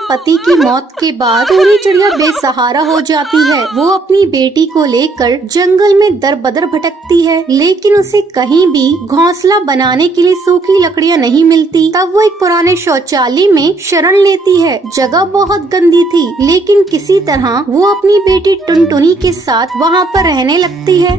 पति की मौत के बाद टूनी चिड़िया बेसहारा हो जाती है। वो अपनी बेटी को लेकर जंगल में दर बदर भटकती है, लेकिन उसे कहीं भी घोंसला बनाने के लिए सूखी लकड़ियाँ नहीं मिलती। तब वो एक पुराने शौचालय में शरण लेती है। जगह बहुत गंदी थी, लेकिन किसी तरह वो अपनी बेटी टुनटुनी के साथ वहाँ पर रहने लगती है।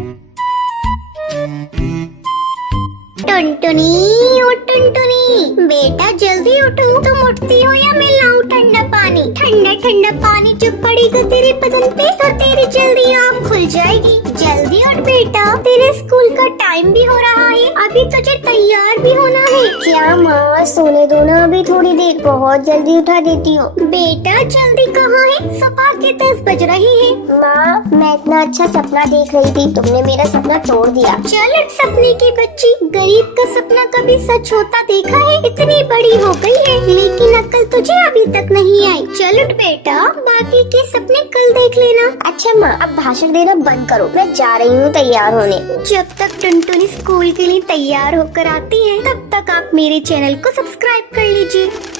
टुनटुनी, ओ टुनटुनी, बेटा जल्दी उठो। तुम उठती हो या मैं लाऊं ठंडा पानी? ठंडा ठंडा पानी जब पड़ेगा तेरे बदन पे तो तेरी जल्दी आँख खुल जाएगी। जल्दी उठ बेटा, तेरे स्कूल का टाइम भी हो रहा है, अभी तुझे तैयार भी होना है। क्या माँ, सोने दो ना अभी थोड़ी देर, बहुत जल्दी उठा देती हूँ। बेटा जल्दी कहाँ है? सुबह के 10 बज रहे हैं। माँ, मैं इतना अच्छा सपना देख रही थी, तुमने मेरा सपना तोड़ दिया। चल उठ सपने की बच्ची, गरीब का सपना कभी सच होता देखा है? इतनी बड़ी हो गई है, लेकिन अक्ल तुझे अभी तक नहीं आई। चल उठ बेटा, बाकी के सपने कल देख लेना। अच्छा माँ, अब भाषण देना बंद करो, मैं जा रही हूँ तैयार होने। जब तक टुनटुनी स्कूल के लिए तैयार होकर आती है, तब तक आप मेरे चैनल को सब्सक्राइब कर लीजिए।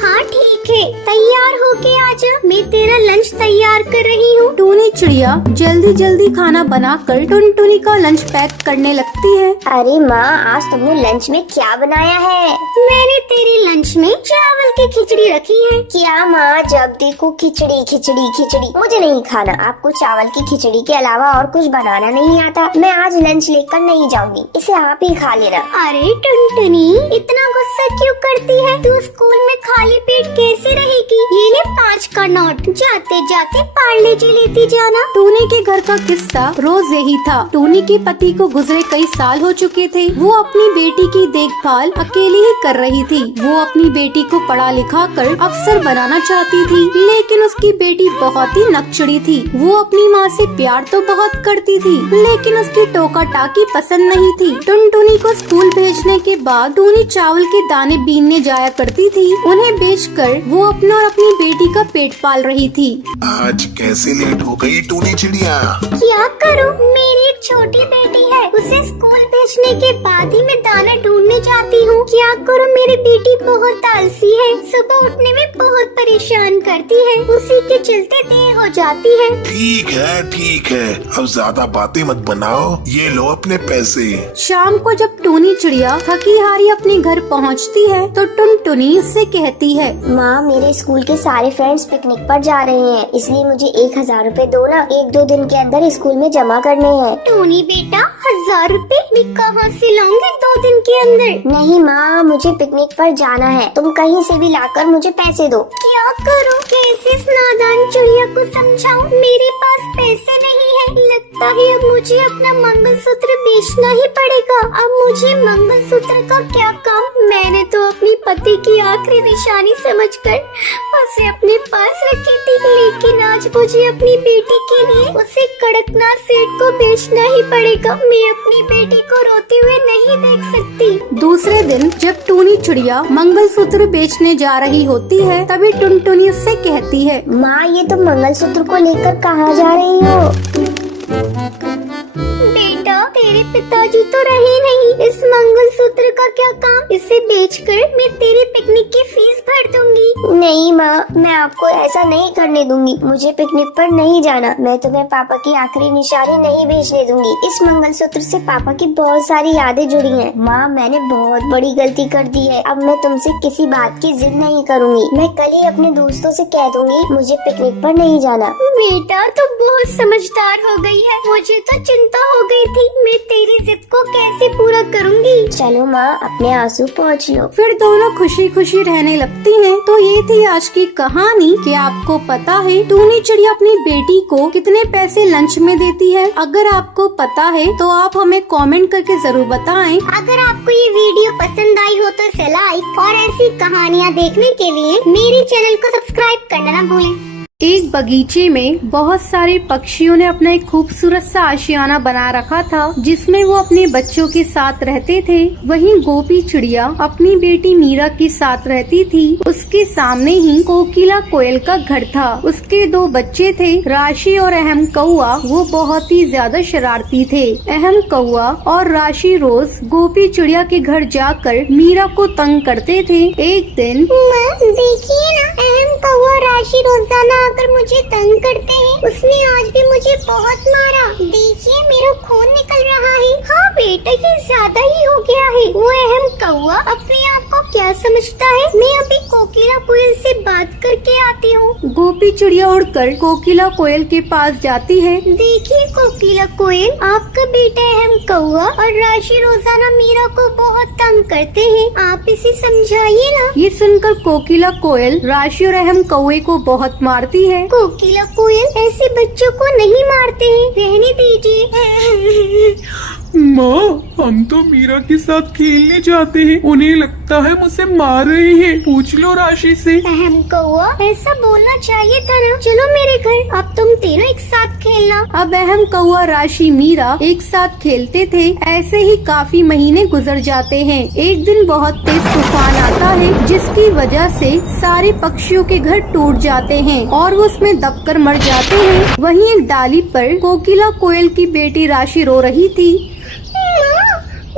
हाँ ठीक है, तैयार होके आजा, मैं तेरा लंच तैयार कर रही हूँ। टूनी चिड़िया जल्दी जल्दी खाना बनाकर टुनटुनी का लंच पैक करने लगती है। अरे माँ, आज तुमने लंच में क्या बनाया है? मैंने तेरे लंच में चावल की खिचड़ी रखी है। क्या माँ, जब देखो खिचड़ी खिचड़ी खिचड़ी, मुझे नहीं खाना। आपको चावल की खिचड़ी के अलावा और कुछ बनाना नहीं आता? मैं आज लंच लेकर नहीं जाऊंगी, इसे आप ही खा लेना। अरे टुनटुनी, इतना गुस्सा क्यों करती है? तू स्कूल में खाली पेट कैसे रहेगी? ये ले 5 का नोट, जाते जाते पार्ले जी लेती जाना। टूनी के घर का किस्सा रोज यही था। टूनी के पति को गुजरे कई साल हो चुके थे। वो अपनी बेटी की देखभाल अकेली ही कर रही थी। वो अपनी बेटी को पढ़ा लिखा कर अफसर बनाना चाहती थी, लेकिन उसकी बेटी बहुत ही नकचड़ी थी। वो अपनी माँ से प्यार तो बहुत करती थी, लेकिन उसकी टोका टाकी पसंद नहीं थी। टुनटुनी को स्कूल भेजने के बाद टूनी चावल के दाने बीनने जाया करती थी। उन्हें बेचकर वो अपना और अपनी बेटी का पेट पाल रही थी। आज कैसे लेट हो गई टूनी चिड़िया? क्या करूं, मेरी एक छोटी बेटी है, उसे स्कूल भेजने के बाद ही मैं दाना ढूंढने जाती हूँ। क्या करूं, मेरी बेटी बहुत आलसी है, सुबह उठने में बहुत परेशान करती है, उसी के चलते देर हो जाती है। ठीक है, अब ज्यादा बातें मत बनाओ, ये लो अपने पैसे। शाम को जब टूनी चिड़िया थकी हारी अपने घर पहुँचती है तो टुनटुनी उससे कहती है, माँ, मेरे स्कूल के सारे फ्रेंड्स पिकनिक पर जा रहे हैं, इसलिए मुझे 1000 रुपए दो ना, 1-2 दिन के अंदर स्कूल में जमा करने हैं। टूनी बेटा, 1000 रुपए मैं कहाँ से लाऊंगी 2 दिन के अंदर? नहीं माँ, मुझे पिकनिक पर जाना है, तुम कहीं से भी लाकर मुझे पैसे दो। क्या करूँ, कैसे इस नादान चिड़िया को समझाऊं? मेरे पास पैसे नहीं है, लगता है अब मुझे अपना मंगलसूत्र बेचना ही पड़ेगा। अब मुझे मंगलसूत्र का क्या काम? मैंने तो अपनी पति की आखिरी निशानी समझकर उसे अपने पास रखी थी, लेकिन आज मुझे अपनी बेटी के लिए उसे कड़कनाथ सेठ को बेचना ही पड़ेगा। मैं अपनी बेटी को रोते हुए नहीं देख सकती। दूसरे दिन जब टूनी चिड़िया मंगलसूत्र बेचने जा रही होती है, तभी टुनटुनी उससे कहती है, माँ, ये तुम मंगलसूत्र को लेकर कहाँ जा रही हो? बेटा, तेरे पिताजी तो रहे नहीं, इस मंगलसूत्र का क्या काम? इसे बेचकर मैं तेरे पिकनिक की फीस भर दूंगी। नहीं माँ, मैं आपको ऐसा नहीं करने दूंगी, मुझे पिकनिक पर नहीं जाना। मैं तुम्हें पापा की आखिरी निशानी नहीं भेजने दूंगी। इस मंगलसूत्र से पापा की बहुत सारी यादें जुड़ी हैं। माँ, मैंने बहुत बड़ी गलती कर दी है, अब मैं तुमसे किसी बात की जिद नहीं करूँगी। मैं कल ही अपने दोस्तों से कह दूंगी मुझे पिकनिक पर नहीं जाना। बेटा, तू बहुत समझदार हो गई है, मुझे तो चिंता हो गई थी, मैं तेरी जिद को कैसे पूरा करूंगी। चलो माँ, अपने आंसू पोंछ लो। फिर दोनों खुशी खुशी रहने लगती हैं। तो ये थी आज की कहानी कि आपको पता है टूनी चिड़िया अपनी बेटी को कितने पैसे लंच में देती है? अगर आपको पता है तो आप हमें कमेंट करके जरूर बताएं। अगर आपको ये वीडियो पसंद आई हो तो इसे लाइक और ऐसी कहानियाँ देखने के लिए मेरे चैनल को सब्सक्राइब करना ना भूलें। एक बगीचे में बहुत सारे पक्षियों ने अपना एक खूबसूरत सा आशियाना बना रखा था, जिसमें वो अपने बच्चों के साथ रहते थे। वहीं गोपी चिड़िया अपनी बेटी मीरा के साथ रहती थी। उसके सामने ही कोकिला कोयल का घर था। उसके 2 बच्चे थे, राशि और अहम कौआ। वो बहुत ही ज्यादा शरारती थे। अहम कौआ और राशि रोज गोपी चिड़िया के घर जाकर मीरा को तंग करते थे। एक दिन माँ देखिए ना, अहम कौआ राशि रोजाना आकर मुझे तंग करते हैं। उसने आज भी मुझे बहुत मारा। देखिए मेरा खून निकल रहा है। हाँ बेटा, ये ज्यादा ही हो गया है। वो अहम कौआ अपने आप को क्या समझता है। मैं अभी कोकिला कोयल से बात करके आती हूँ। गोपी चिड़िया उड़कर कोकिला कोयल के पास जाती है। देखिए कोकिला कोयल, आपका बेटा अहम कौआ और राशि रोजाना मीरा को बहुत तंग करते हैं। आप इसे समझाइए ना। ये सुनकर कोकिला कोयल राशि और अहम कौए को बहुत मारती है। कोकिला कोयल ऐसे बच्चों को नहीं मारते हैं, रहने दीजिए। माँ, हम तो मीरा के साथ खेलने जाते हैं। उन्हें लगता है मुझसे मार रहे हैं। पूछ लो राशि से। अहम कौआ, ऐसा बोलना चाहिए था ना। चलो मेरे घर, अब तुम तीनों एक साथ खेलना। अब अहम कौआ, राशि, मीरा एक साथ खेलते थे। ऐसे ही काफी महीने गुजर जाते हैं। एक दिन बहुत तेज तूफान आता है, जिसकी वजह से सारे पक्षियों के घर टूट जाते हैं और वो उसमें दबकर मर जाते हैं। वहीं एक डाली पर कोकिला कोयल की बेटी राशि रो रही थी।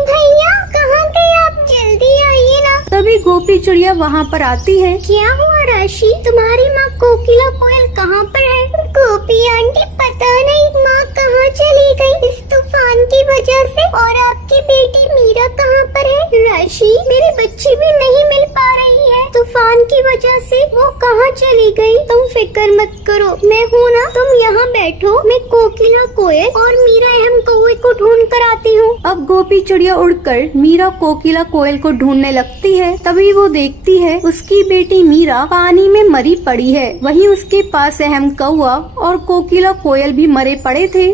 भैया कहाँ गए आप? जल्दी आइए ना। तभी गोपी चिड़िया वहाँ पर आती है। क्या हुआ राशि, तुम्हारी माँ कोकिला कोयल कहाँ पर है? गोपी आंटी, पता नहीं माँ कहाँ चली गई इस तूफान की वजह से। और आपकी बेटी मीरा कहाँ पर है? राशि, मेरी बच्ची भी नहीं मिल पा रही है तूफान की वजह से। वो कहाँ चली गई? तुम फिक्र मत करो, मैं हूँ ना। तुम यहाँ बैठो, मैं कोकिला कोयल और मीरा अहम कौए को ढूंढ कर आती हूँ। अब गोपी चिड़िया उड़कर मीरा कोकिला कोयल को ढूंढने लगती है। तभी वो देखती है उसकी बेटी मीरा पानी में मरी पड़ी है। वहीं उसके पास अहम कौआ और कोकिला कोयल भी मरे पड़े थे।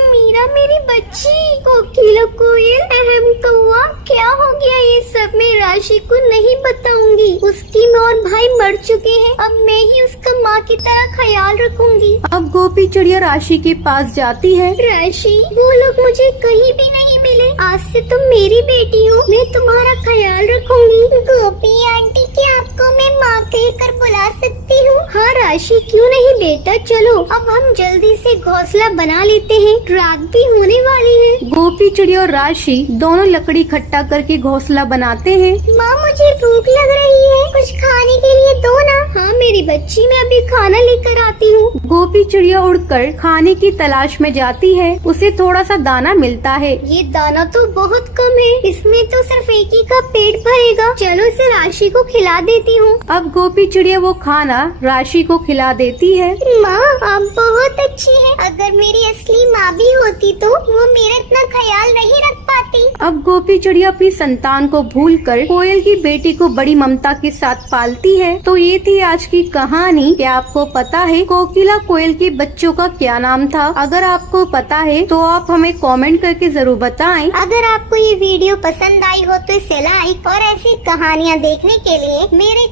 मीरा मेरी बच्ची। कोकिला कोयल, अहम कौआ, क्या हो गया ये सब? मैं राशि को नहीं बताऊंगी। उसकी माँ और भाई मर चुके हैं। अब मैं ही उसका माँ की तरह ख्याल रखूंगी। अब गोपी चिड़िया राशि के पास जाती है। राशि, वो लोग मुझे कहीं भी नहीं मिले। आज से तुम मेरी बेटी हो, मैं तुम्हारा ख्याल रखूंगी। गोपी आंटी, क्या आपको मैं माँ कहकर बुला सकती हूँ? हाँ राशि, क्यों नहीं बेटा। चलो अब हम जल्दी से घोंसला बना लेते हैं, रात भी होने वाली है। गोपी चिड़िया और राशि दोनों लकड़ी इकट्ठा करके घोंसला बनाते हैं। माँ, मुझे भूख लग रही है, कुछ खाने के लिए दो ना। हाँ मेरी बच्ची, मैं अभी खाना लेकर आती हूँ। गोपी चिड़िया उड़कर खाने की तलाश में जाती है। उसे थोड़ा सा दाना मिलता है। ये दाना तो बहुत कम है, इसमें तो सिर्फ एक ही का पेट भरेगा। चलो इसे राशि को खिला देती हूँ। अब गोपी चिड़िया वो खाना राशि को खिला देती है। माँ, आप बहुत अच्छी हैं। अगर मेरी असली माँ भी होती तो वो मेरा इतना ख्याल नहीं रख पाती। अब गोपी चिड़िया अपनी संतान को भूलकर कोयल की बेटी को बड़ी ममता के साथ पालती है। तो ये थी आज की कहानी। क्या आपको पता है कोकिला कोयल के बच्चों का क्या नाम था? अगर आपको पता है तो आप हमें कमेंट करके जरूर बताएं। अगर आपको ये वीडियो पसंद आई हो तो इसे लाइक और ऐसी कहानियाँ देखने के लिए मेरे